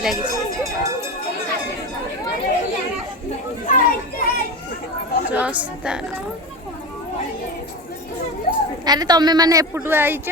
लगी रास्ता अरे तमें मैंने एपटू आईच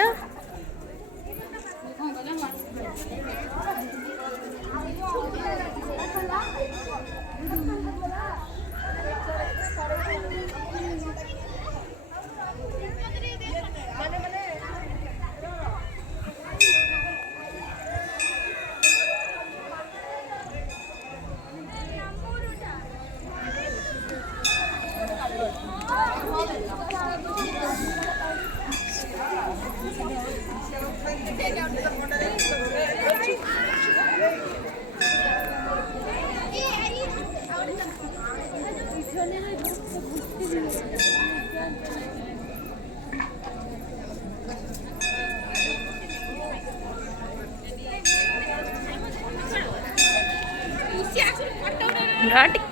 घाटी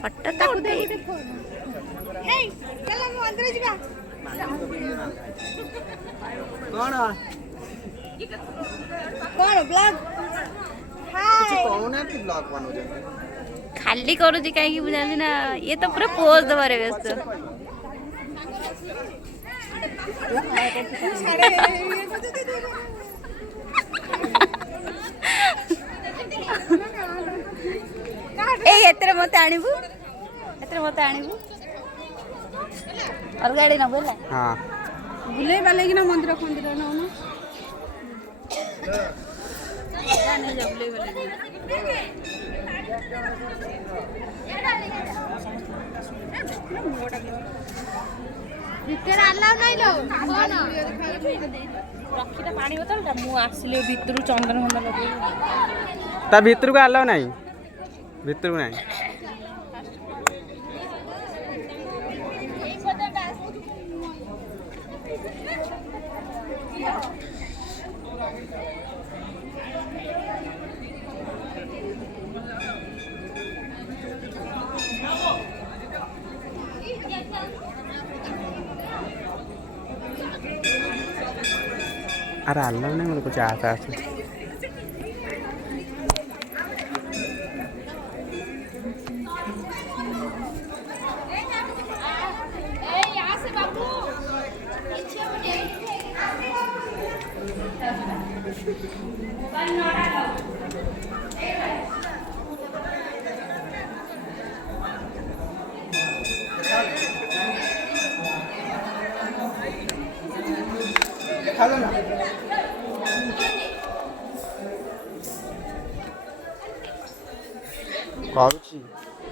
फटो तो उठे कौन ब्लॉग कौन ब्लॉग बनो खाली करूची कहीं बुझा ना ये तो पूरा पोज दबारे व्यस्त एतरे मते आनिबू और गाड़ी न बोला हां बुले वाले कि ना मंदिर मंदिर न न जाने जा बुले वाले ଭିତରେ ଆଲାଉ ନାହିଁ ଲୋ କଣ ରଖିଟା ପାଣି ବୋତଲଟା ମୁଁ ଆସିଲେ ଭିତରୁ ଚନ୍ଦନ ଖଣ୍ଡ ଲଗେଇ ତା ଭିତରକୁ ଆଲାଉ ନାହିଁ ଭିତରକୁ ନାହିଁ अरे अल्लाह ने मेरे को चाहता है कौन